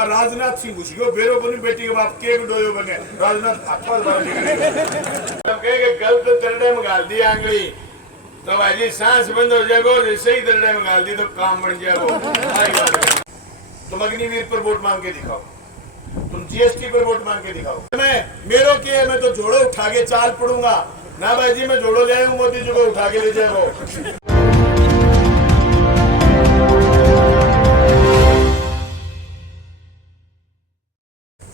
में राजनाथ सिंह घुस गयो बेरो बनी बेटी के बाप केक डोयो बने राजनाथ हाथ बाहर निकल हम कहे गलत दरड़े में गाल दी आंगली तो भाई सांस बंद हो जाएगा सही दरड़े में गाल दी तो काम बन जाएगा। तुम अग्निवीर पर वोट मांग के दिखाओ, तुम जीएसटी पर वोट मांग के दिखाओ। मैं मेरो के मैं तो जोड़ो उठा के चाल पड़ूंगा ना भाई जी, मैं जोड़ो ले आऊं मोदी जी को उठा के ले जाओ।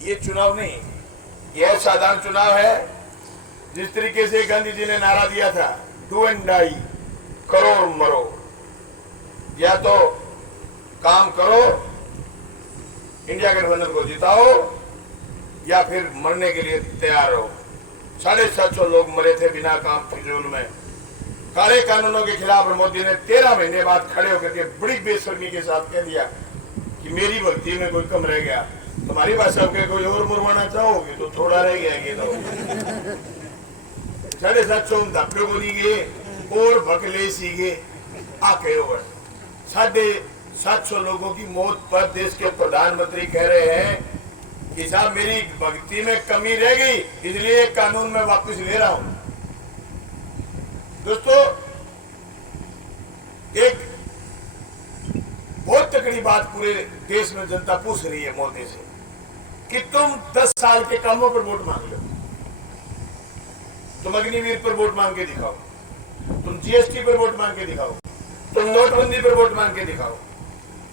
ये चुनाव नहीं, यह साधारण चुनाव है। जिस तरीके से गांधी जी ने नारा दिया था डू एंड डाई, करो और मरो, या तो काम करो इंडिया गठबंधन को जिताओ या फिर मरने के लिए तैयार हो। 750 लोग मरे थे बिना काम फिजूल में। काले कानूनों के खिलाफ मोदी ने 13 महीने बाद खड़े होकर के बड़ी बेशर्मी के साथ कह दिया कि मेरी भक्ति में कोई कम रह गया। तुम्हारी भाषा के कोई और मुरवाना चाहोगे तो थोड़ा रह गया ये तो 750 धापे को नहीं गए और भकले सीगे आके ओवर 750 लोगों की मौत पर देश के प्रधानमंत्री कह रहे हैं कि साहब मेरी भक्ति में कमी रह गई इसलिए कानून में वापस ले रहा हूं। दोस्तों, एक बहुत तकड़ी बात पूरे देश में जनता पूछ रही है मोदी से कि तुम 10 साल के कामों पर वोट मांग लो, तुम अग्निवीर पर वोट मांग के दिखाओ, तुम जीएसटी पर वोट मांग के दिखाओ, तुम नोटबंदी पर वोट मांग के दिखाओ,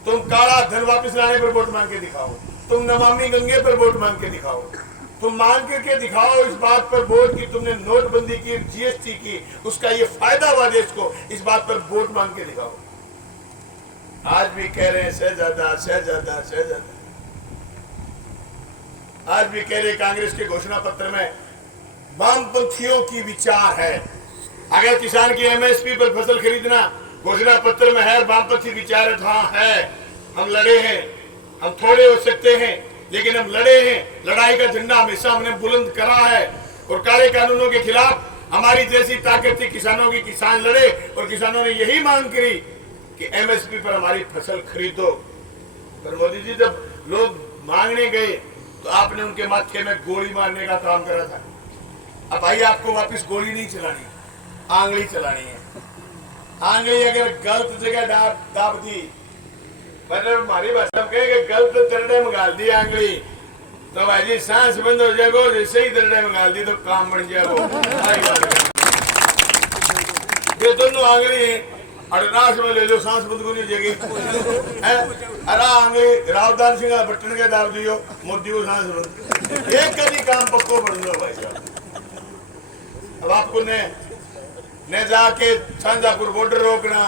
तुम काला धन वापस लाने पर वोट मांग के दिखाओ, तुम नमामि गंगे पर वोट मांग के दिखाओ, तुम मांग करके दिखाओ इस बात पर वोट कि तुमने नोटबंदी की, जीएसटी की, उसका ये फायदा हुआ देश को, इस बात पर वोट मांग के दिखाओ। आज भी कह रहे हैं शहजादा शहजादा शहजादा, आज भी कह रहे कांग्रेस के घोषणा पत्र में वामपंथियों की विचार है। अगर किसान की एमएसपी पर फसल खरीदना घोषणा पत्र में है, वामपंथी विचार है, हम लड़े हैं, हम थोड़े हो सकते हैं लेकिन हम लड़े हैं। लड़ाई का झंडा हमेशा हमने बुलंद करा है और काले कानूनों के खिलाफ हमारी जैसी ताकत थी किसानों की, किसान लड़े और किसानों ने यही मांग करी कि एमएसपी पर हमारी फसल खरीदो। पर मोदी जी जब लोग मांगने गए तो आपने उनके माथे में गोली मारने का काम करा था। अब भाई आपको वापस गोली नहीं चलानी, आंगली चलानी है। आंगली अगर गलत जगह दाब दी, मतलब हमारी भाषा में कहे गलत दरड़े में गाल दी आंगली तो भाई जी सांस बंद हो जाएगा, सही दरड़े में गाल दी तो काम बन जाएगा। ये दोनों आंगली अड़नाश में ले लो, सांस बंद को नहीं जगह। अरे आंगली रावदान सिंह बटन के दाब दियो, मोदी को सांस बंद, एक कभी काम पक्को बढ़ लो भाई साहब। अब आपको न जाके शांजापुर बॉर्डर रोकना,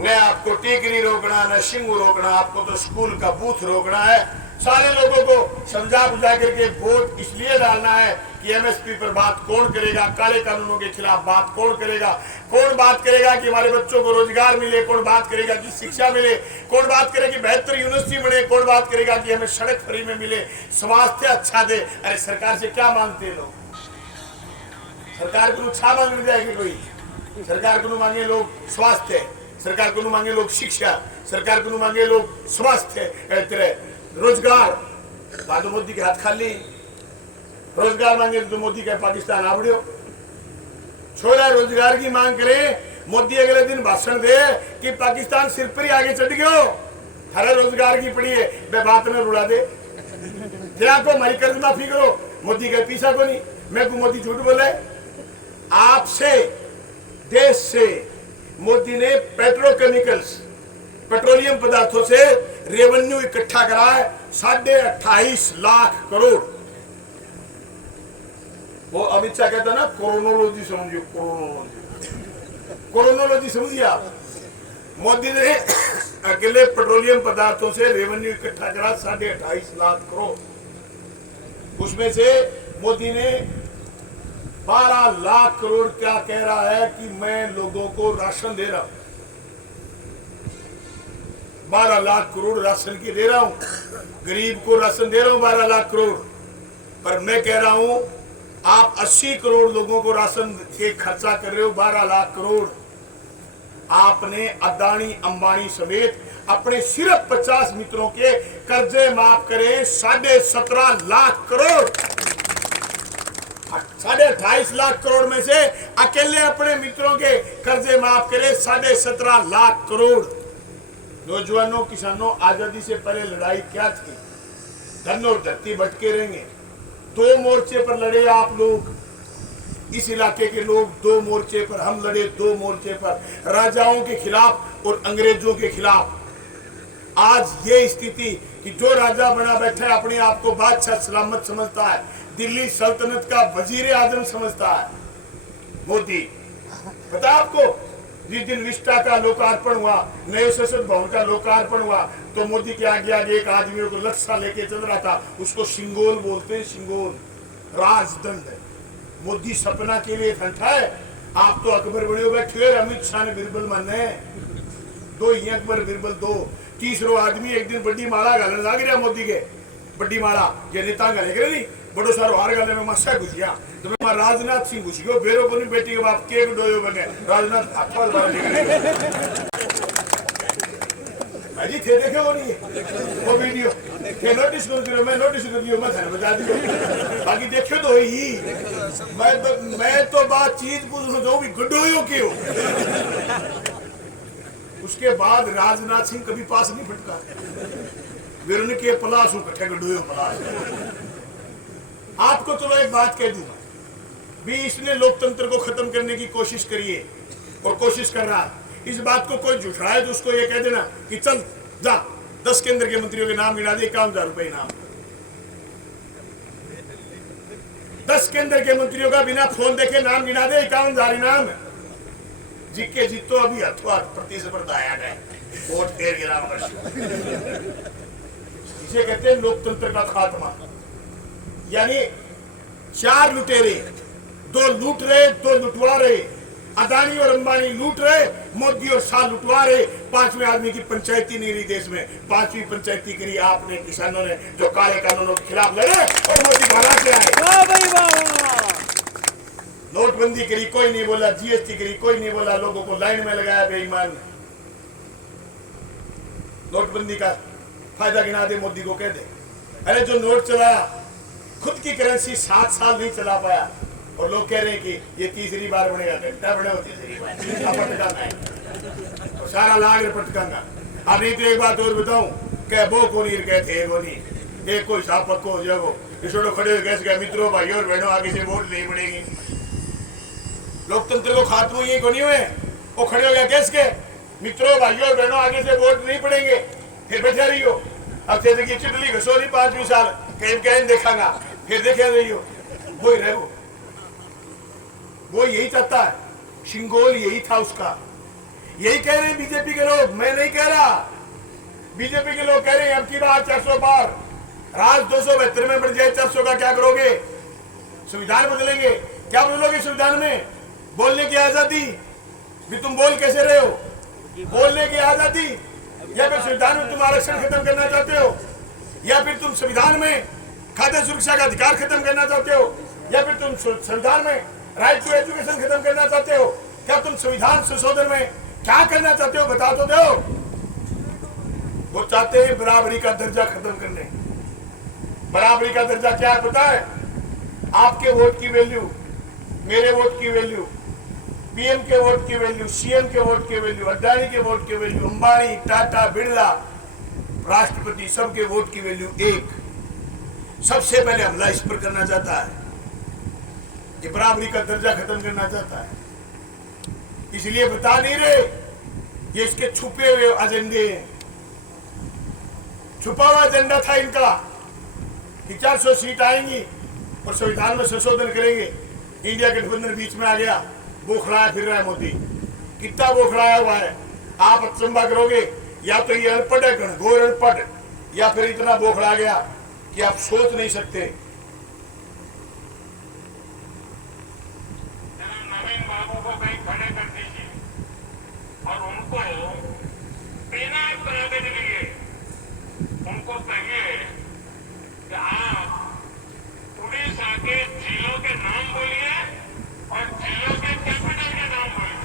न आपको टीकरी रोकना, न सिंगू रोकना, आपको तो स्कूल का बूथ रोकना है। सारे लोगों को समझा बुझा करके वोट इसलिए डालना है कि एमएसपी पर बात कौन करेगा, काले कानूनों के खिलाफ बात कौन करेगा, कौन बात करेगा कि हमारे बच्चों को रोजगार मिले, कौन बात करेगा कि शिक्षा मिले, कौन बात करेगा कि बेहतर यूनिवर्सिटी बने, कौन बात करेगा कि हमें सड़क फ्री में मिले, स्वास्थ्य अच्छा दे। अरे सरकार से क्या मांगते हैं लोग? सरकार को अच्छा मांगने जाएगी कोई? सरकार को मांगे लोग स्वास्थ्य, सरकार को मांगे लोग शिक्षा, सरकार को मांगे लोग स्वास्थ्य, रोजगार। बाद मोदी के हाथ खाली, रोजगार मांगे तो मोदी का पाकिस्तान आवड़ियो। छोरा रोजगार की मांग करे, मोदी अगले दिन भाषण दे कि पाकिस्तान सिर पर ही आगे चढ़ गयो, हरे रोजगार की पड़ी है, वे बात में रुला दे। को हमारी कर्ज माफी करो, मोदी का पीछा को नहीं। मैं को मोदी झूठ बोले, आपसे देश से मोदी ने पेट्रोकेमिकल्स, पेट्रोलियम पदार्थों से रेवेन्यू इकट्ठा करा है 28.5 लाख करोड़। वो अमित शाह कहता ना कोरोनोलॉजी समझिए, कोरोनोलॉजी समझिए आप। मोदी ने अकेले पेट्रोलियम पदार्थों से रेवेन्यू इकट्ठा करा 28.5 लाख करोड़। उसमें से मोदी ने 12 लाख करोड़ क्या कह रहा है कि मैं लोगों को राशन दे रहा हूं, 12 लाख करोड़ राशन की दे रहा हूं, गरीब को राशन दे रहा हूं 12 लाख करोड़। पर मैं कह रहा हूं आप 80 करोड़ लोगों को राशन से खर्चा कर रहे हो 12 लाख करोड़। आपने अदानी अंबानी समेत अपने सिर्फ 50 मित्रों के कर्जे माफ करे 17.5 लाख करोड़। 28.5 लाख करोड़ में से अकेले अपने मित्रों के कर्जे माफ करे 17.5 लाख करोड़। नौजवानों किसानों, आजादी से पहले लड़ाई क्या थी? धन और धरती भटके रहेंगे। 2 मोर्चे पर लड़े आप लोग, इस इलाके के लोग 2 मोर्चे पर, हम लड़े 2 मोर्चे पर, राजाओं के खिलाफ और अंग्रेजों के खिलाफ। आज ये स्थिति कि जो राजा बना बैठा है अपने आप को बादशाह सलामत समझता है, दिल्ली सल्तनत का वजीर आजम समझता है मोदी। पता आपको, जिस दिन विस्टा का लोकार्पण हुआ, नए संसद भवन का लोकार्पण हुआ, तो मोदी के आगे आगे एक आदमी को लत्सा लेके चल रहा था, उसको सिंगोल बोलते हैं, सिंगोल राजदंड। मोदी सपना के लिए ठंडा है। आप तो अकबर बने हो बैठे हुए, अमित शाह ने बिरबल माने 2 ही अकबर बिरबल 2। तीसरो आदमी एक दिन बड़ी माला गालन लाग रहा मोदी के, बड़ी माला ये नेता गाले करे नहीं, बड़ो सारो हार गाले में मस्सा घुस गया। तो मैं राजनाथ सिंह घुस गयो, बेरो बनी बेटी के बाप केक डोयो बने राजनाथ हाथ बाहर निकले। जी थे देखे वो नहीं वो वीडियो थे, नोटिस कर, मैं नोटिस कर दियो, मैं थाने बता दियो, बाकी देखियो तो ही। मैं तो बात चीज पूछ जो भी गडोयो के हो। उसके बाद राजनाथ सिंह कभी पास नहीं फटका, विरन के पलास इकट्ठे गडोयो पलास। आपको चलो एक बात कह दूंगा, भी इसने लोकतंत्र को खत्म करने की कोशिश करी है और कोशिश कर रहा है। इस बात को कोई झुठलाए तो उसको ये कह देना कि चल जा 10 केंद्र के मंत्रियों के नाम गिना दे, 51,000 रुपए इनाम। 10 केंद्र के मंत्रियों का बिना फोन देखे नाम गिना दे, 51,000 इनाम। जिक्के जीतो अभी अथवा प्रतिस्पर्धा आया है, वोट फेर गिरा। इसे कहते हैं लोकतंत्र का खात्मा। यानी 4 लुटेरे, 2 लूट रहे, 2 लुटवा रहे। अदानी और अंबानी लूट रहे, मोदी और शाह लुटवा रहे। 5वें आदमी की पंचायती नहीं रही देश में, 5वीं पंचायती करी आपने, किसानों ने, जो काले कानूनों के खिलाफ लड़े और मोदी घरा से आए। नोटबंदी करी, कोई नहीं बोला। जीएसटी करी, कोई नहीं बोला। लोगों को लाइन में लगाया बेईमान। नोटबंदी का फायदा गिना दे, मोदी को कह दे। अरे जो नोट चलाया, खुद की करेंसी 7 साल नहीं चला पाया, और लोग कह रहे हैं कि ये 3री बार बनेगा। घंटा बने हो 3री बार पटकाना है तो सारा लाग पटकाना। अब नहीं तो एक बात और बताऊं, क्या वो को नहीं कहते वो नहीं, एक कोई साफ पक्को हो जाओ, इसोड़ो खड़े हो गए मित्रों भाइयों और बहनों, आगे से वोट नहीं पड़ेगी। लोकतंत्र को खात्मा ये को नहीं हुए, वो खड़े हो गया कैस के मित्रों भाइयों और बहनों, आगे से वोट नहीं पड़ेंगे, फिर बैठे रही हो। अब जैसे कि चिटली घसोली 5वीं साल कहीं देखागा, फिर देखे रही हो, वो ही रहे वो यही चाहता है। शिंगोल यही था उसका। यही कह रहे हैं बीजेपी के लोग, मैं नहीं कह रहा। बीजेपी के लोग कह रहे हैं अब की बार 400 पार, राज 272 में बढ़ जाए 400 का क्या करोगे? संविधान बदलेंगे। क्या बदलोगे संविधान में? बोलने की आजादी भी तुम बोल कैसे रहे हो? बोलने की आजादी, या फिर संविधान में तुम आरक्षण खत्म करना चाहते हो, या फिर तुम संविधान में खाद्य सुरक्षा का अधिकार खत्म करना चाहते हो, या फिर तुम संविधान में राइट टू एजुकेशन खत्म करना चाहते हो? क्या तुम संविधान संशोधन में क्या करना चाहते हो? बता तो दो। वो चाहते हैं बराबरी का दर्जा खत्म करने। बराबरी का दर्जा क्या है पता है? आपके वोट की वैल्यू, मेरे वोट की वैल्यू, पीएम के वोट की वैल्यू, सीएम के वोट की वैल्यू, अदानी के वोट की वैल्यू, अंबानी, टाटा, बिरला, राष्ट्रपति, सबके वोट की वैल्यू एक। सबसे पहले हमला इस पर करना चाहता है, ये बराबरी का दर्जा खत्म करना चाहता है। इसलिए बता नहीं रहे, ये इसके छुपे हुए एजेंडे हैं। छुपा हुआ एजेंडा था इनका कि 400 सीट आएंगी और संविधान में संशोधन करेंगे। इंडिया गठबंधन बीच में आ गया, बोखलाया फिर रहा है मोदी। कितना बोखलाया हुआ है, आप अचंबा करोगे। या तो ये अनपढ़ है, घनघोर अनपढ़, या फिर इतना बोखला गया कि आप सोच नहीं सकते। नवीन बाबू को कहीं खड़े कर दीजिए और उनको तैनात कराने के लिए उनको कहिए कि आप उड़ीसा के जिलों के नाम बोलिए और जिलों के कैपिटल के नाम बोलिए।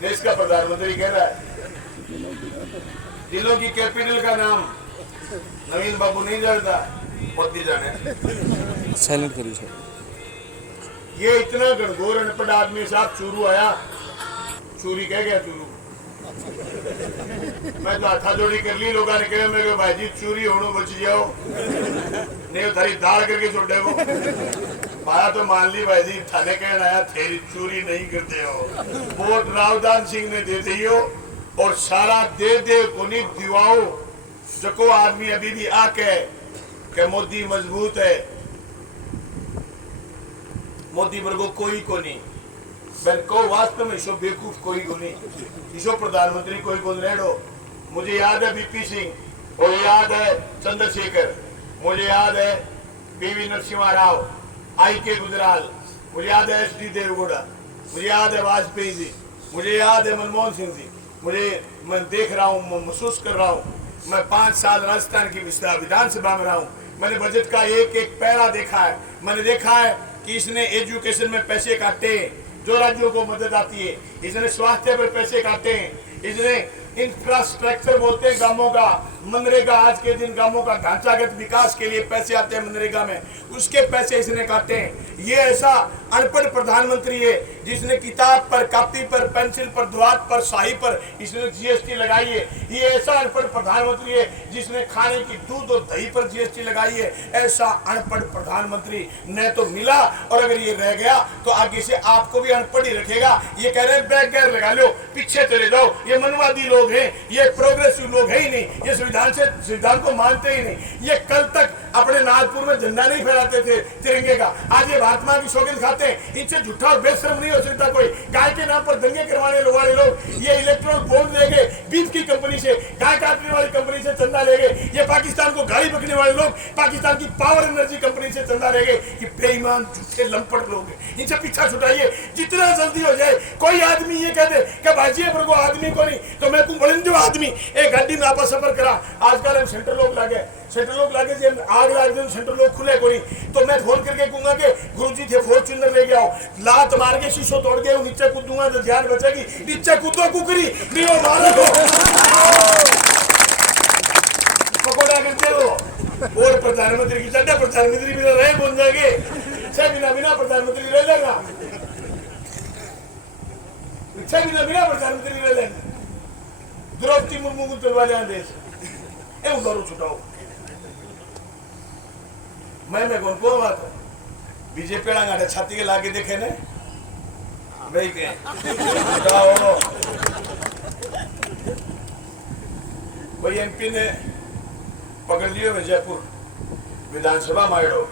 देश का प्रधानमंत्री कह रहा है। दिलों की कैपिटल का नाम नवीन बाबू नहीं जानता, मोदी जाने। साइलेंट करिए सर। ये इतना गणगोर अनपढ़ आदमी साहब चूरू आया, चूरी कह गया चूरू। मैं तो हाथा जोड़ी कर ली, लोगों ने कहा मैं भाई जी चूरी होनो बच जाओ, नहीं थारी दाल करके छोड़े को पाया तो मान ली भाई जी, थाने कहना आया तेरी चूरी नहीं करते हो। वोट रावदान सिंह ने दे दी हो और सारा दे दे कोनी दिवाओ जको आदमी अभी भी आके के मोदी मजबूत है, मोदी वर्गो कोई को नहीं को वास्तव में इसो बेवकूफ कोई को नहीं, इसो प्रधानमंत्री कोई को रेडो। मुझे याद है बीपी सिंह और याद है चंद्रशेखर, मुझे याद है पीवी नरसिम्हा राव, आई के गुजराल, मुझे याद है एस डी देवगौड़ा, मुझे याद है वाजपेयी जी, मुझे याद है मनमोहन सिंह जी। मैं देख रहा हूँ, महसूस कर रहा हूँ, मैं 5 साल राजस्थान की विधानसभा में रहा हूँ, मैंने बजट का एक एक पैरा देखा है। मैंने देखा है कि इसने एजुकेशन में पैसे काटे जो राज्यों को मदद आती है, इसने स्वास्थ्य पर पैसे काटे हैं, इसने इंफ्रास्ट्रक्चर बोलते हैं गांवों का, मनरेगा आज के दिन गांवों का ढांचागत विकास के लिए पैसे आते हैं मनरेगा में, उसके पैसे इसने काटे हैं। ये ऐसा अनपढ़ प्रधानमंत्री है जिसने किताब पर, कॉपी पर, पेंसिल पर, द्वात पर, शाही पर इसने जीएसटी लगाई है। ये ऐसा अनपढ़ प्रधानमंत्री है जिसने खाने की दूध और दही पर जीएसटी लगाई है। ऐसा अनपढ़ प्रधानमंत्री न तो मिला, और अगर ये रह गया तो आगे से आपको भी अनपढ़ ही रखेगा। ये कह रहे हैं बैक गेयर लगा लो, पीछे चले जाओ, ये मनवादी लोग हैं, ये प्रोग्रेसिव लोग है ही नहीं, ये संविधान को मानते ही नहीं। ये कल तक अपने नागपुर में झंडा नहीं फहराते थे तिरंगे का, आज ये महात्मा की सौगंध खाते हैं। इनसे झूठा और बेशर्म नहीं हो सकता कोई। गाय के नाम पर दंगे करवाने वाले लोग ये इलेक्ट्रॉन बॉन्ड ले गए, बीफ की कंपनी से, गाय काटने वाली कंपनी से चंदा ले गए। ये पाकिस्तान को गाड़ी बकने वाले लोग पाकिस्तान की पावर एनर्जी कंपनी से चंदा ले गए। ये बेईमान झूठे लंपट लोग हैं, इनसे पीछा छुटाइए जितना जल्दी हो जाए। कोई आदमी ये कह दे कि भाजी पर को आदमी को नहीं तो मैं को बलिंदो आदमी एक गाड़ी में आपस सफर करा। आजकल हम सेंटर लोग लागे आग लाग दे, सेंटर लोग खुले कोई तो मैं फोन करके कहूंगा कि गुरुजी थे फॉर्च्यूनर ले आओ, लात मार के शीशो तोड़ के नीचे कूदूंगा तो जान बचेगी। नीचे कूदो कुकरी नहीं मारो पकोड़ा करते हो। और प्रधानमंत्री की चड्डा प्रधानमंत्री भी रहे बन जाएंगे, बिना प्रधानमंत्री रह लेगा, बिना प्रधानमंत्री रह लेगा। द्रौपदी मुर्मू को चलवा लिया देश ए उधारो छुटाओ। मैं कौन को बात है बीजेपी गाड़े छाती के लाके देखे ने भाई के भाई एमपी ने पकड़ लियो में जयपुर विधानसभा मारो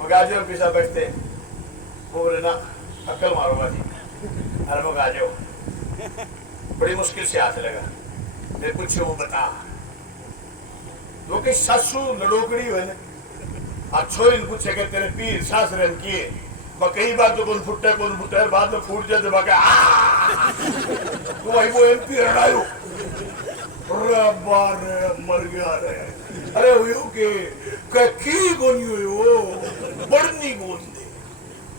मगाजो पिसा बैठते बोले ना अक्ल मारो बाजी हर मगाजो बड़ी मुश्किल से हाथ लगा। मैं पूछो वो बता तो कि सासू लड़ोकड़ी हुए ना अच्छो इन पूछे के तेरे पीर सास रन किए कई बार तो कौन फुटे बाद में फूट जाते बाके तो वही वो एमपी हटायो मर गया रे। अरे हुई के की गोनी हुई वो बड़नी गोन दे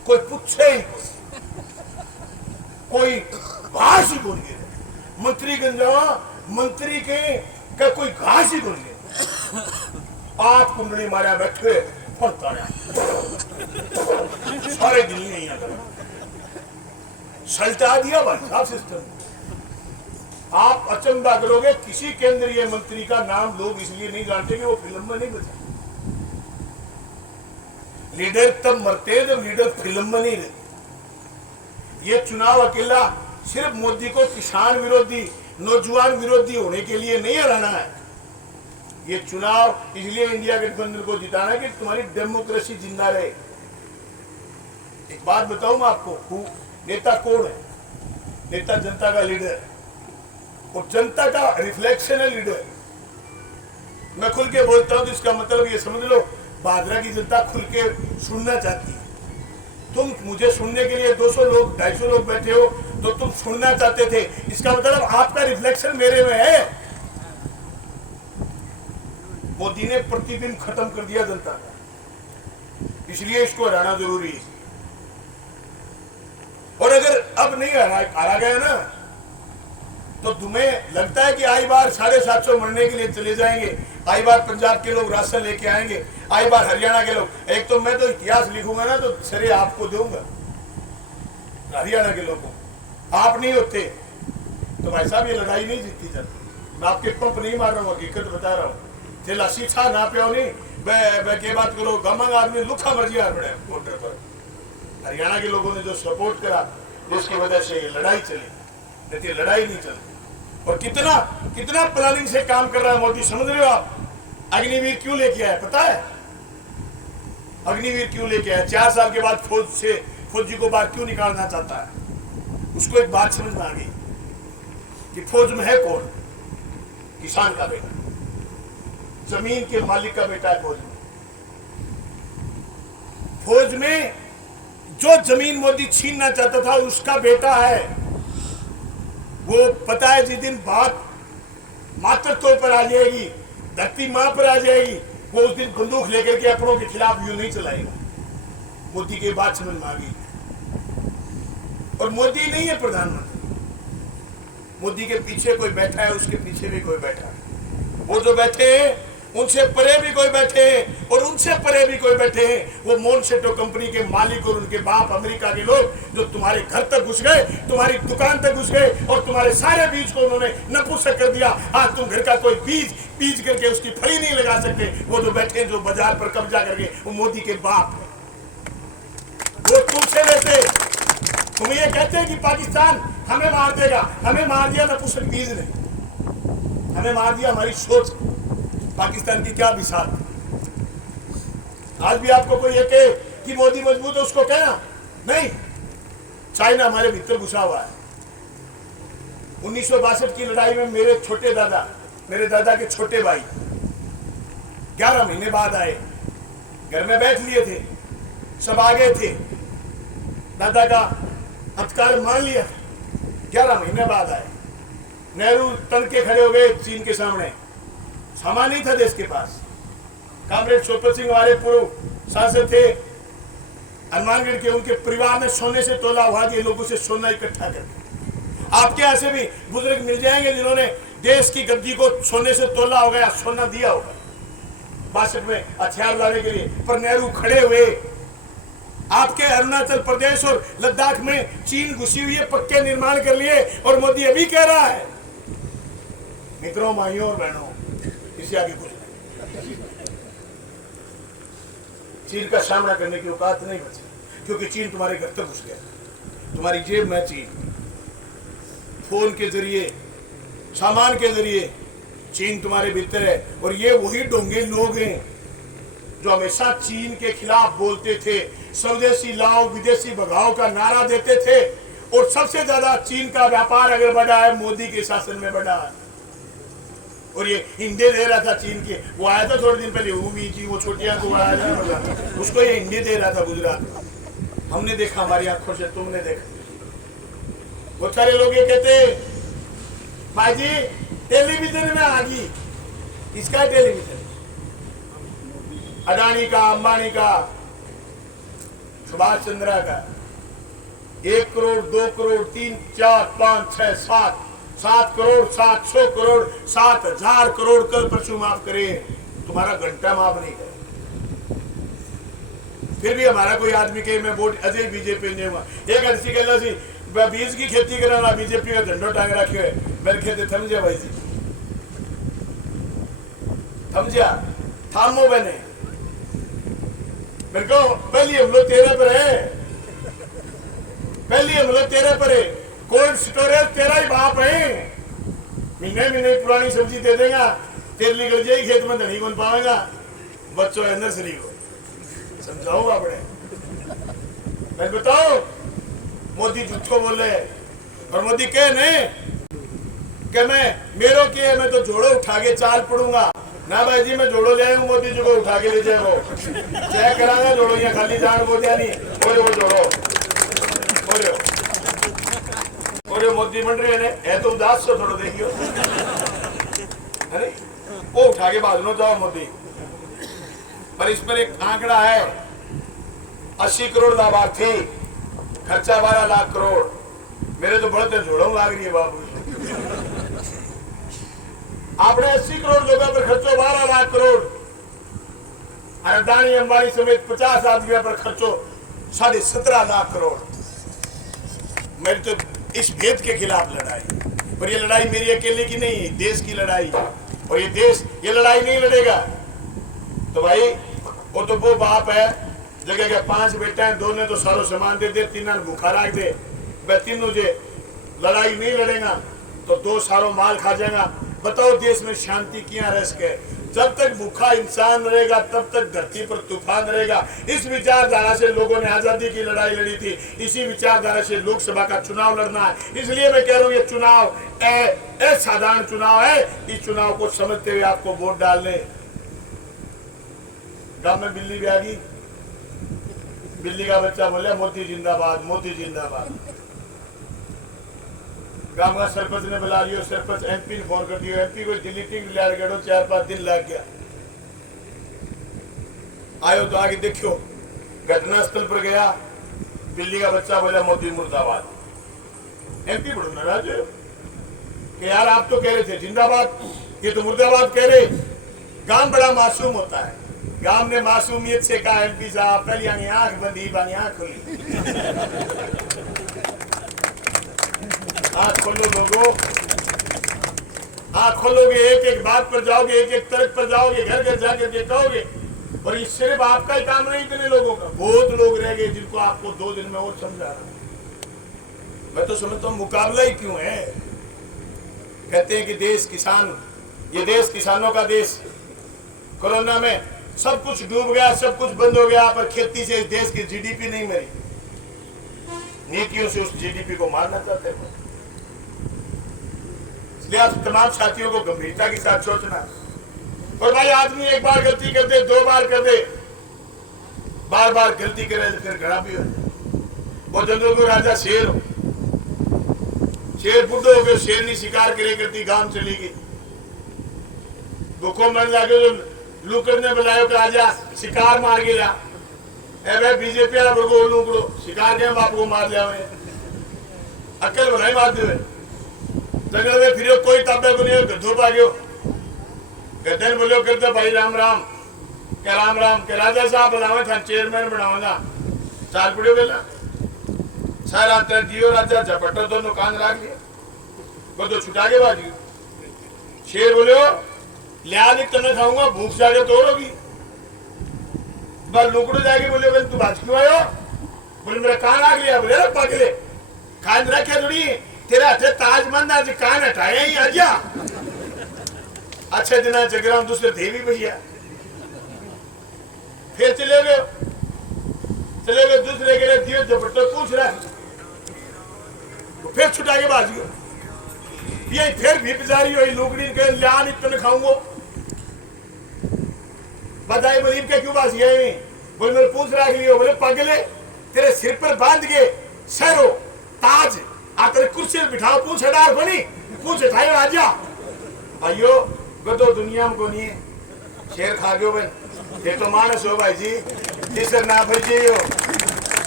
कोई पूछे ही कोई घास ही गोन दे मंत्री गंजावा मंत्री के का कोई घास ही गोन दे आप कुंडली मारा बैठे पड़ता सारे दिन नहीं आता सल्टा दिया भाई साहब सिस्टम। आप अचंभा करोगे किसी केंद्रीय मंत्री का नाम लोग इसलिए नहीं जानते कि वो फिल्म में नहीं बचे। लीडर तब मरते हैं जब लीडर फिल्म में नहीं रहते। ये चुनाव अकेला सिर्फ मोदी को किसान विरोधी नौजवान विरोधी होने के लिए नहीं हराना है। ये चुनाव इसलिए इंडिया गठबंधन को जिताना है कि तुम्हारी डेमोक्रेसी जिंदा रहे। एक बात बताऊं मैं आपको, नेता कौन है? नेता जनता का लीडर है और जनता का रिफ्लेक्शन है लीडर। मैं खुल के बोलता हूं तो इसका मतलब ये समझ लो भादरा की जनता खुल के सुनना चाहती है। तुम मुझे सुनने के लिए 200 लोग 250 लोग बैठे हो तो तुम सुनना चाहते थे, इसका मतलब आपका रिफ्लेक्शन मेरे में है। मोदी ने प्रतिबिंब खत्म कर दिया जनता का, इसलिए इसको हराना जरूरी है। और अगर अब नहीं हारा गया ना, तो तुम्हें लगता है कि आई बार 750 मरने के लिए चले जाएंगे, आई बार पंजाब के लोग राशन लेके आएंगे, आई बार हरियाणा के लोग। एक तो मैं तो इतिहास लिखूंगा ना तो सरे आपको दूंगा, हरियाणा के लोगों, आप नहीं होते तो भाई साहब ये लड़ाई नहीं जीती जाती। मैं आपके पंप नहीं मार रहा हूँ, हकीकत बता रहा हूँ। जेला सीछा ना पे नहीं के बात करो, गमंग आदमी लुखा मर्जी आ पड़े बॉर्डर पर। हरियाणा के लोगों ने जो सपोर्ट करा, जिसकी वजह से ये लड़ाई चली, नहीं लड़ाई नहीं चली। और कितना कितना प्लानिंग से काम कर रहा है मोदी, समझ रहे हो आप? अग्निवीर क्यों लेके आया पता है? अग्निवीर क्यों लेके आया? 4 साल के बाद फौजी को बाहर क्यों निकालना चाहता है? उसको एक बात समझ में आ गई कि फौज में है कौन? किसान का बेटा, जमीन के मालिक का बेटा है फौज में। फौज में जो जमीन मोदी छीनना चाहता था उसका बेटा है। वो पता है जिस दिन बात मातृत्व पर आ जाएगी, धरती मां पर आ जाएगी, वो उस दिन बंदूक लेकर के अपनों के खिलाफ यूं नहीं चलाएगा। मोदी की बात समझ में आ गई। और मोदी नहीं है प्रधानमंत्री, मोदी के पीछे कोई बैठा है, उसके पीछे भी कोई बैठा है। वो जो बैठे हैं उनसे परे भी कोई बैठे हैं और उनसे परे भी कोई बैठे हैं। वो मोनसेटो कंपनी के मालिक और उनके बाप अमेरिका के लोग जो तुम्हारे घर तक घुस गए, तुम्हारी दुकान तक घुस गए और तुम्हारे सारे बीज को उन्होंने नपुंसक कर दिया। आज तुम घर का कोई बीज करके उसकी फली नहीं लगा सकते। वो जो बैठे जो बाजार पर कब्जा करके, वो मोदी के बाप है। वो तुमसे लेते, तुम ये कहते हैं कि पाकिस्तान हमें मार देगा, हमें मार दिया नपुंसक बीज ने, हमें मार दिया हमारी सोच। पाकिस्तान की क्या मिसाल? आज भी आपको कोई ये कहे कि मोदी मजबूत है, उसको कहना नहीं। चाइना हमारे भीतर घुसा हुआ है। 1962 की लड़ाई में मेरे छोटे दादा, मेरे दादा के छोटे भाई 11 महीने बाद आए, घर में बैठ लिए थे, सब आ गए थे, दादा का अधिकार मान लिया, 11 महीने बाद आए। नेहरू तन के खड़े हो गए चीन के सामने, सामान नहीं था देश के पास। कामरेड सोपर सिंह हमारे पूर्व सांसद थे हनुमानगढ़ के, उनके परिवार ने सोने से तोला हुआ दिए, लोगों से सोना इकट्ठा करके। आपके यहाँ से भी बुजुर्ग मिल जाएंगे जिन्होंने देश की गद्दी को सोने से तोला होगा या सोना दिया होगा 62 में हथियार लाने के लिए। पर नेहरू खड़े हुए। आपके अरुणाचल प्रदेश और लद्दाख में चीन घुसी हुई है, पक्के निर्माण कर लिए और मोदी अभी कह रहा है। मित्रों, भाइयों और बहनों, इससे आगे कुछ नहीं। चीन का सामना करने की औकात नहीं बची, क्योंकि चीन तुम्हारे घर तक घुस गया, तुम्हारी जेब में चीन, फोन के जरिए, सामान के जरिए चीन तुम्हारे भीतर है। और ये वही ढोंगे लोग हैं जो हमेशा चीन के खिलाफ बोलते थे, स्वदेशी लाओ विदेशी भगाओ का नारा देते थे। और सबसे ज्यादा चीन का व्यापार अगर बढ़ा है, मोदी के शासन में बढ़ा है। और ये इंडे दे रहा था चीन के, वो आया था थोड़े दिन पहले, वो छोटिया को आया, उसको ये इंडे दे रहा था गुजरात में। हमने देखा, हमारी आंखों से, तुमने देखा। बहुत सारे लोग ये कहते भाई जी टेलीविजन में आ गई, इसका टेलीविजन, अडानी का, अंबानी का, सुभाष चंद्रा का। 1 करोड़ 2 करोड़ 3 4 5 6 7 करोड़ 700 करोड़ 7000 करोड़ कल परसों माफ करे, तुम्हारा घंटा माफ नहीं करे। फिर भी हमारा कोई आदमी के मैं वोट अजय बीजेपी नहीं हुआ। एक ऐसी कहला सी बीज की खेती कराना, बीजेपी का झंडो टांग रखे है। मेरे खेते थमजा भाई जी, थमजा थामो बने। मेरे को पहली हमलो तेरे पर है, पहली हमलो तेरे पर है। कोल्ड स्टोरेज तेरा ही बाप है, महीने पुरानी सब्जी दे देगा, तेल निकल जाएगी खेत में, धनी कौन पाएगा? बच्चों है नर्सरी को समझाओ आपने। मैं बताओ, मोदी झूठो बोले और मोदी कहे नहीं कि मेरो के मैं तो जोड़ो उठा के चाल पड़ूंगा ना भाई जी, मैं जोड़ो ले आऊं, मोदी जी को उठा के ले जाए, वो चेक कराना जोड़ो, या खाली जान को दिया नहीं, बोले वो जोड़ो, बोले मोदी मंडरी ने है तो उदास से थोड़ा देखियो, अरे वो उठा के बाजू जाओ मोदी। पर इस पर एक आंकड़ा है, 80 करोड़ लाभार्थी, खर्चा 12 लाख करोड़, मेरे तो बढ़ते झोड़ों लाग रही है बाबू। आपने 80 करोड़ लोगों पर खर्चो, 12 लाख करोड़। अडानी अंबानी समेत 50 आदमियों पर खर्चो 17.5 लाख करोड़। मेरी तो इस भेद के खिलाफ लड़ाई, और ये लड़ाई मेरी अकेले की नहीं है, देश की लड़ाई। और ये देश ये लड़ाई नहीं लड़ेगा तो भाई वो बाप है जगह के 5 बेटा है, 2 ने तो सारो सामान दे दे, 3 ने भूखा रख दे, वह तीनों जे लड़ाई नहीं लड़ेगा तो 2 सारो माल खा जाएगा। बताओ देश में शांति क्या रह सके? जब तक भूखा इंसान रहेगा तब तक धरती पर तूफान रहेगा। इस विचारधारा से लोगों ने आजादी की लड़ाई लड़ी थी, इसी विचारधारा से लोकसभा का चुनाव लड़ना है। इसलिए मैं कह रहा हूँ ये चुनाव साधारण चुनाव है, इस चुनाव को समझते हुए आपको वोट डालने। गांव में बिल्ली भी आ गई, बिल्ली का बच्चा बोला मोदी जिंदाबाद, मोदी जिंदाबाद। गांव का सरपंच ने बुला लियो, सरपंच एमपी ने फोन कर दियो, एमपी को डिलीटिंग लिया गया, 4-5 दिन लग गया। आयो तो आगे देखियो, घटनास्थल पर गया, बिल्ली का बच्चा बोला मोदी मुर्दाबाद। एमपी बड़ो नाराज है कि यार आप तो कह रहे थे जिंदाबाद, ये तो मुर्दाबाद कह रहे। गांव बड़ा मासूम होता है, गांव ने मासूमियत से कहा एमपी साहब पहले आगे आंख बंदी बानी आंख खुली। आंख खोलो लोगों, आंख खोलोगे, एक एक बात पर जाओगे, एक एक तर्क पर जाओगे, घर घर जाकर के कहोगे। और ये सिर्फ आपका ही काम नहीं, इतने लोगों का, बहुत लोग रह गए जिनको आपको 2 दिन में और समझा रहा। मैं तो समझता हूँ मुकाबला ही क्यों है। कहते हैं कि देश किसान, ये देश किसानों का देश। कोरोना में सब कुछ डूब गया, सब कुछ बंद हो गया, पर खेती से इस देश की जीडीपी नहीं मरी। नीतियों से उस जीडीपी को मारना चाहते हैं। इसलिए आप तमाम साथियों को गंभीरता के साथ सोचना। और भाई आदमी एक बार गलती कर दे, 2 बार कर दे, बार बार गलती करे तो फिर घड़ा भी हो जाए। वो जंगल को राजा शेर हो, शेर बुढ़ो हो गए, शेर नहीं शिकार करे करती, गांव चली गई, भूखों मर जाके तो लूकर ने बुलायो कि आजा शिकार मार के जा। बीजेपी वाला बड़को लूकड़ो शिकार के बाप को मार लिया, अक्ल बनाई मार दे। जंगल में फिर कोई ताबे को नहीं, गधो पा गयो, गधे ने बोलो करते भाई राम राम, क्या राम राम के राजा साहब बुलावे था, चेयरमैन बनाऊंगा। 4 पीढ़ी बेला सारा अंतर दियो राजा झपटो दोनों कान रख लिया, वो तो छुटा के बाजी। शेर बोलो लिया नहीं तुम्हें खाऊंगा, भूख जाके तोड़ होगी। लुकड़ो जाके बोले तू बाज क्यों आयो? बोले मेरा कान आ गया। बोले पगले कान रखे थोड़ी, तेरा हाथे ताजमंद आज कान हटाया ही आ गया। अच्छे दिन जगरा दूसरे देवी भैया फिर चले गए दूसरे के लिए दियो झपटो पूछ रहा है, फिर छुटा के बाज गयो। ये फिर भी बेचारी हुई लुकड़ी के लिया नहीं तुम्हें खाऊंगा। बधाई बलीब के क्यों बास गए? बोले मेरे पूछ रख लियो। बोले पगले तेरे सिर पर बांध के सरो ताज आ तेरे कुर्सी पर बिठाओ, पूछ हटार बनी, पूछ हटाए आजा। भाइयों गदो दुनिया में को नहीं है, शेर खा गयो बन, ये तो मानस हो भाई जी, तीसर ना भेजिए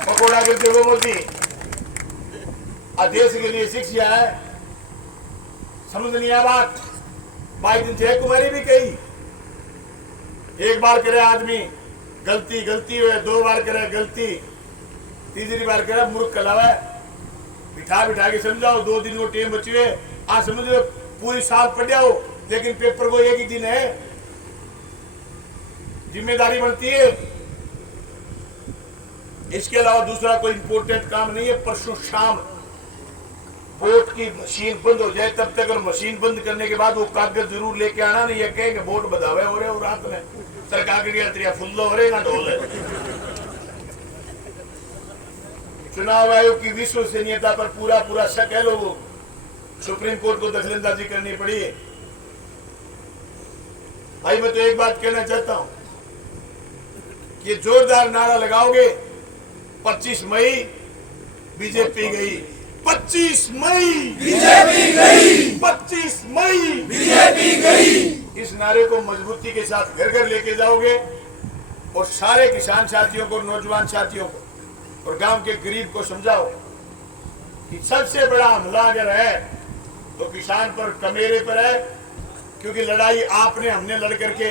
पकोड़ा करते हो मोदी। देश के लिए शिक्षा है, समझ नहीं आ बात। भाई दिन जय कुमारी भी कही, एक बार करे आदमी गलती गलती हुए, 2 बार करे गलती, तीसरी बार करे मूर्ख कलावे। बिठा बिठा के समझाओ, 2 दिन को टेम बची हुए, आज समझ लो पूरी साल पढ़ जाओ, लेकिन पेपर को एक ही दिन है, जिम्मेदारी बनती है। इसके अलावा दूसरा कोई इंपोर्टेंट काम नहीं है। परसों शाम वोट की मशीन बंद हो जाए, तब तक और मशीन बंद करने के बाद वो कागज जरूर लेके आना, नहीं ये कहेंगे वोट बधावे हो रहे हो रात में सरकार के फुल्लो हो रहे ना ढोल। चुनाव आयोग की विश्वसनीयता पर पूरा पूरा शक है लोगों। सुप्रीम कोर्ट को दखलंदाजी करनी पड़ी है। भाई मैं तो एक बात कहना चाहता हूं कि जोरदार नारा लगाओगे 25 मई बीजेपी गई, 25 मई बीजेपी गई, 25 मई बीजेपी गई। इस नारे को मजबूती के साथ घर घर लेके जाओगे और सारे किसान साथियों को, नौजवान साथियों को और गांव के गरीब को समझाओ कि सबसे बड़ा हमला अगर है तो किसान पर, कमेरे पर है, क्योंकि लड़ाई आपने हमने लड़ करके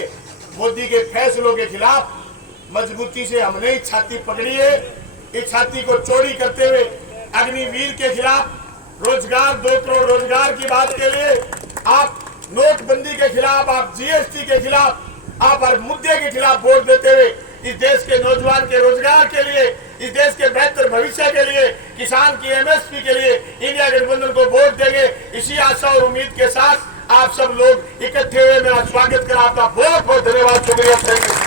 मोदी के फैसलों के खिलाफ मजबूती से हमने ही छाती पकड़ी है। इस छाती को चौड़ी करते हुए अग्निवीर के खिलाफ, रोजगार 2 करोड़ रोजगार की बात के लिए, आप नोटबंदी के खिलाफ, आप जीएसटी के खिलाफ, आप हर मुद्दे के खिलाफ वोट देते हुए इस देश के नौजवान के रोजगार के लिए, इस देश के बेहतर भविष्य के लिए, किसान की एमएसपी के लिए इंडिया गठबंधन को वोट देंगे। इसी आशा और उम्मीद के साथ आप सब लोग इकट्ठे हुए मेरा स्वागत कर आपका बहुत बहुत धन्यवाद, शुक्रिया।